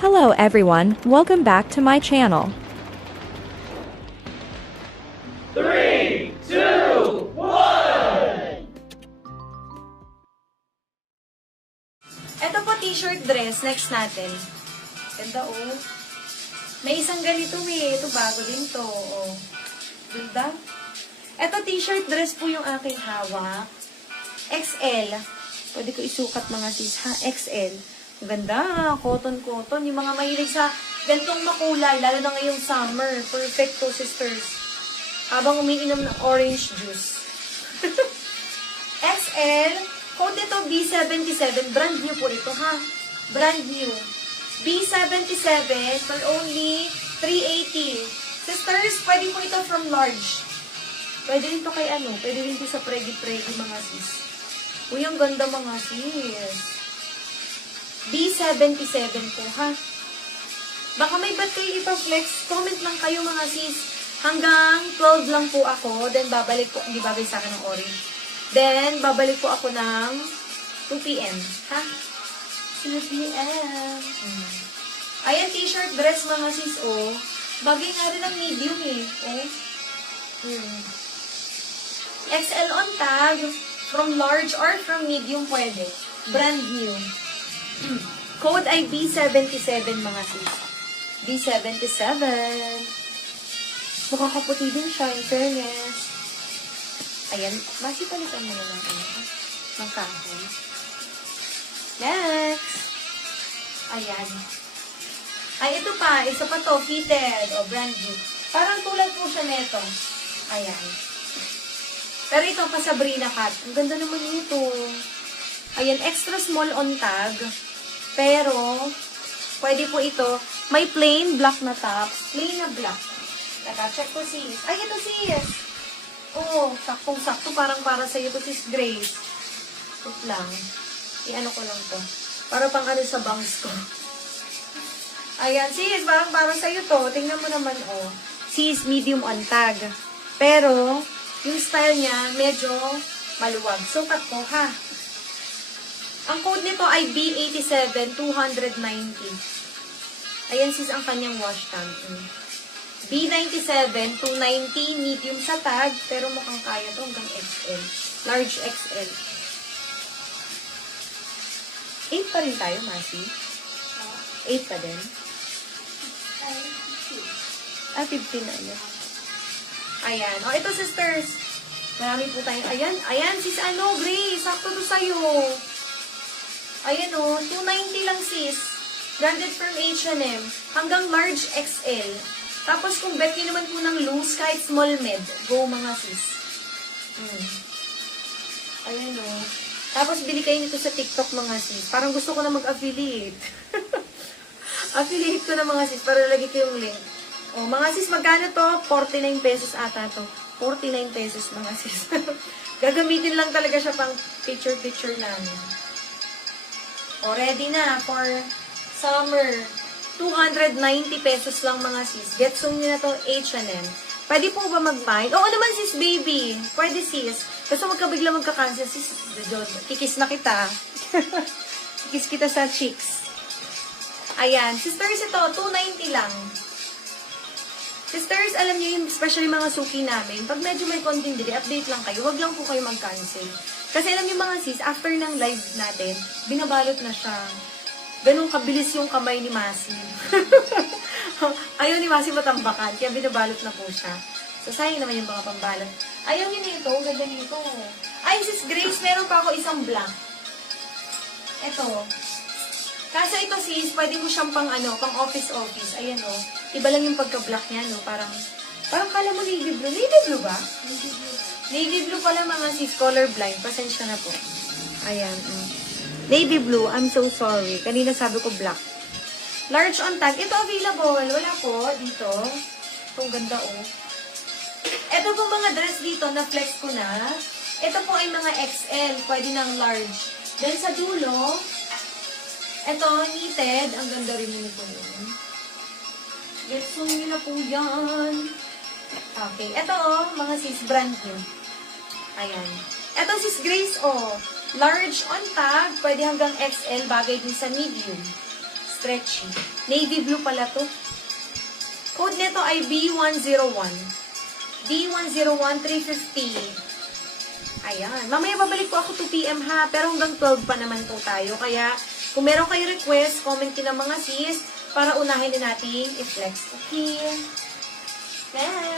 Hello everyone, welcome back to my channel. 3, 2, 1! Ito po t-shirt dress, next natin. Ganda oh. May isang ganito Ito bago din to. Oh. Ganda. Ito t-shirt dress po yung aking hawak. XL. Pwede ko isukat mga sis ha. XL. Ang ganda. Cotton-cotton. Yung mga mahilig sa gantong makulay, lalo na ngayong summer. Perfect to sisters. Habang umiinom ng orange juice. XL. Code nito B77. Brand new po ito ha. Brand new. B77 for only 380. Sisters, pwede po ito from large. Pwede rin to kay pwede rin to sa pregi-pregi mga sis. Uy, ang ganda mga sis. B77 po ha. Baka may ba't kayo ipa-flex? Comment lang kayo mga sis. Hanggang 12 lang po ako. Then babalik po, hindi bagay sa akin ng orange. Then babalik po ako ng 2 p.m. Ha? 2 p.m. Ayan, t-shirt dress mga sis, oh. Bagay nga rin ng medium, oh. XL on tag, from large or from medium pwede. Brand new. Code ay B77 mga sis. B77. Makakaputi din siya, in fairness. Ayan, masipalitan mo na natin ng kahoy. Next. Ayan. Ay, ito pa. Isa pa to. Fitted. O, brand new. Parang tulad po siya neto. Ayan. Pero ito pa Sabrina cut. Ang ganda naman nito. Ayan, extra small on tag. Pero, pwede po ito. May plain black na tops. Plain na black. Check ko sis. Ay, ito sis. Oo, saktong-sakto. Parang para sa'yo ito sis Grace. Ito lang. I-ano ko lang to. Para pang sa bangs ko. Ayan, sis, parang para sa'yo to. Tingnan mo naman, oh. Sis, medium on tag. Pero, yung style niya, medyo maluwag. Sukat ko, ha? Ang code nito ay B87 290. Ayan, sis, ang kanyang wash tag. B97 290, medium sa tag. Pero mukhang kaya to hanggang XL. Large XL. 8 pa rin tayo, Masi? 8 pa din? 15 na yun. Ayan. O, ito sisters. Marami po tayo. Ayan. Ayan, sis Grace. Sakto to sa'yo. Ayan o. 290 lang sis. Branded from H&M. Hanggang large XL. Tapos kung bet nyo naman po ng loose, kahit small med. Go mga sis. Ayan o. Tapos bili kayo nito sa TikTok mga sis. Parang gusto ko na mag-affiliate. Affiliate ko na mga sis para lagi ko yung link. O, mga sis, magkano to? 49 pesos ata to. 49 pesos mga sis. Gagamitin lang talaga siya pang picture-picture namin. O, ready na for summer. 290 pesos lang mga sis. Getsong nyo na to H&M. Pwede po ba mag-mind? Oo naman sis, baby. Pwede sis. Kasi magkabigla magka-cancel sis. Kikis na kita. Kikis kita sa cheeks. Ayan. Sisters, ito. 290 lang. Sisters, alam niyo yung especially mga suki namin, pag medyo may konting delay, update lang kayo. Wag lang po kayo mag-cancel. Kasi alam niyo mga sis, after ng live natin, binabalot na siya. Ganun kabilis yung kamay ni Masi. Ayaw ni Masi matambakan, kaya binabalot na po siya. So, sayang naman yung mga pambalot. Ayaw niyo nito, ganda nito. Ay, sis Grace, meron pa ako isang black. Ito. Kaso ito sis, pwede mo siyang pang pang office. Ayan o. Iba lang yung pagka-black niya, no? Parang kala mo navy blue. Navy blue ba? Navy blue pala mga sis, colorblind. Pasensya na po. Ayan. Navy blue, I'm so sorry. Kanina sabi ko black. Large on tag. Ito available. Wala po dito. Itong ganda oh. Ito po mga dress dito, na-flex ko na. Ito po ay mga XL. Pwede ng large. Then sa dulo, ito, knitted. Ang ganda rin nito yun. Getsun nyo na po yan. Okay. Ito, mga sis, brand new. Ayan. Ito, sis Grace, Large on tag. Pwede hanggang XL. Bagay din sa medium. stretchy. Navy blue pala to. Code nito ay B101. B101 350. Ayan. Mamaya babalik po ako 2 PM ha, pero hanggang 12 pa naman po tayo. Kaya, kung meron kayo request, comment nyo ng mga sis para unahin din natin i-flex. Okay. Bye!